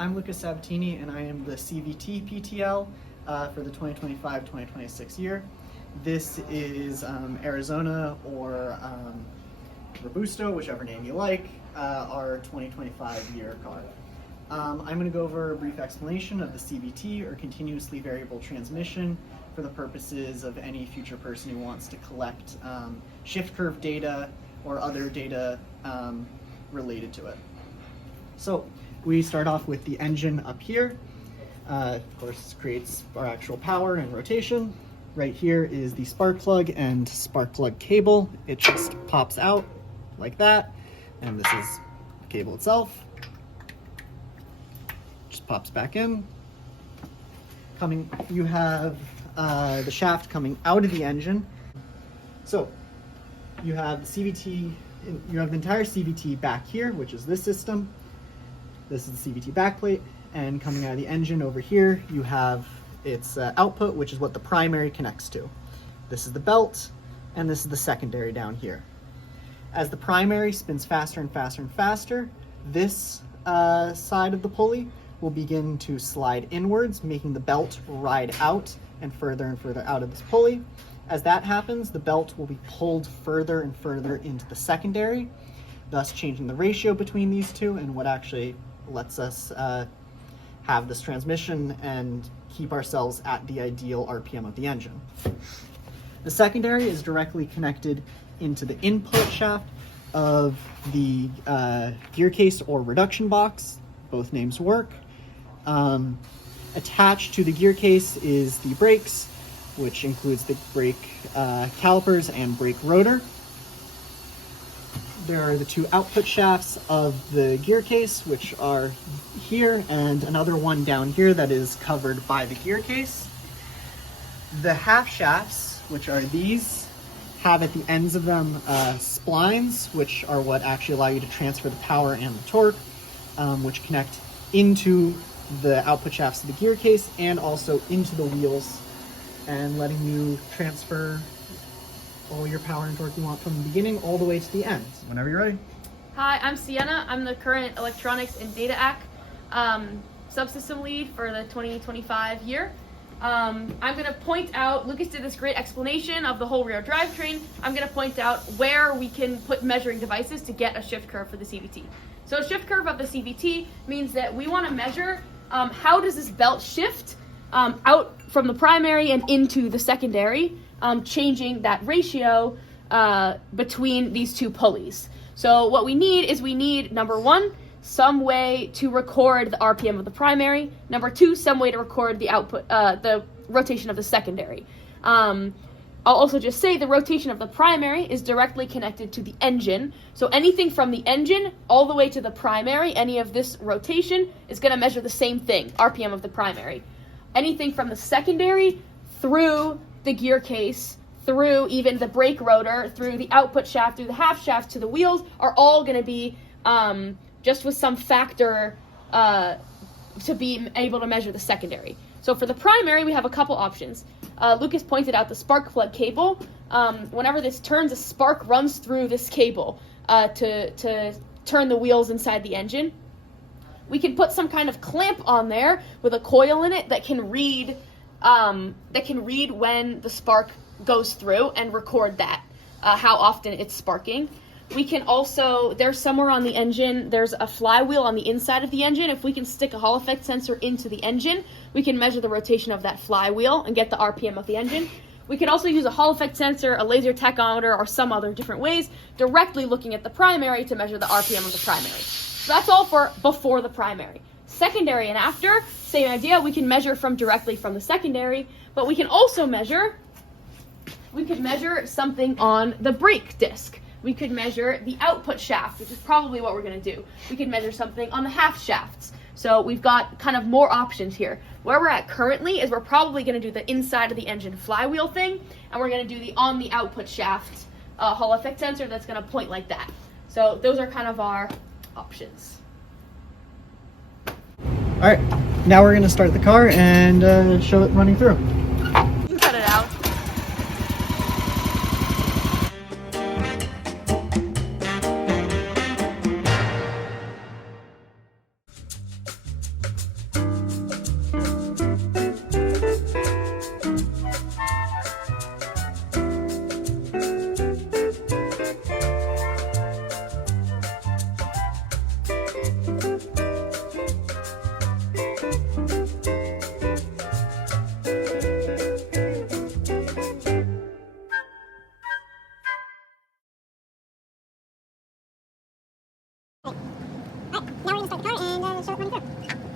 I'm Lucas Sabatini, and I am the CVT PTL for the 2025-2026 year. This is Arizona or Robusto, whichever name you like, our 2025 year car. I'm going to go over a brief explanation of the CVT, or continuously variable transmission, for the purposes of any future person who wants to collect shift curve data or other data related to it. So we start off with the engine up here. Of course, this creates our actual power and rotation. Right here is the spark plug and spark plug cable. It just pops out like that, and this is the cable itself. Just pops back in. You have the shaft coming out of the engine. So you have the CVT. You have the entire CVT back here, which is this system. This is the CVT backplate, and coming out of the engine over here, you have its output, which is what the primary connects to. This is the belt, and this is the secondary down here. As the primary spins faster and faster and faster, this side of the pulley will begin to slide inwards, making the belt ride out and further out of this pulley. As that happens, the belt will be pulled further and further into the secondary, thus changing the ratio between these two, and what actually lets us have this transmission and keep ourselves at the ideal RPM of the engine. The secondary is directly connected into the input shaft of the gear case or reduction box. Both names work. Attached to the gear case is the brakes, which includes the brake calipers and brake rotor. There are the two output shafts of the gear case, which are here, and another one down here that is covered by the gear case. The half shafts, which are these, have at the ends of them splines, which are what actually allow you to transfer the power and the torque, which connect into the output shafts of the gear case and also into the wheels, and letting you transfer all your power and torque you want from the beginning all the way to the end. Whenever you're ready. Hi, I'm Sienna. I'm the current Electronics and Data AC subsystem lead for the 2025 year. I'm going to point out, Lucas did this great explanation of the whole rear drivetrain. I'm going to point out where we can put measuring devices to get a shift curve for the CVT. So a shift curve of the CVT means that we want to measure how does this belt shift out from the primary and into the secondary, changing that ratio between these two pulleys. So what we need, number one, some way to record the RPM of the primary. Number two, some way to record the output, the rotation of the secondary. I'll also just say the rotation of the primary is directly connected to the engine. So anything from the engine all the way to the primary, any of this rotation is going to measure the same thing, RPM of the primary. Anything from the secondary through the gear case, through even the brake rotor, through the output shaft, through the half shaft to the wheels, are all going to be just with some factor to be able to measure the secondary. So for the primary, we have a couple options. Lucas pointed out the spark plug cable. Whenever this turns, a spark runs through this cable to turn the wheels inside the engine. We can put some kind of clamp on there with a coil in it that can read when the spark goes through and record that, how often it's sparking. We can also, there's somewhere on the engine, there's a flywheel on the inside of the engine. If we can stick a Hall effect sensor into the engine, we can measure the rotation of that flywheel and get the RPM of the engine. We can also use a Hall effect sensor, a laser tachometer, or some other different ways, directly looking at the primary to measure the RPM of the primary. So that's all for before the primary. Secondary and after, same idea. We can measure directly from the secondary, but we can also measure something on the brake disc. We could measure the output shaft, which is probably what we're going to do. We could measure something on the half shafts. So we've got kind of more options here. Where we're at currently is we're probably going to do the inside of the engine flywheel thing, and we're going to do the on the output shaft Hall effect sensor that's going to point like that. So those are kind of our options. All right, now we're going to start the car and show it running through. You can cut it out. Alright, now we're going to start the car and show it running through.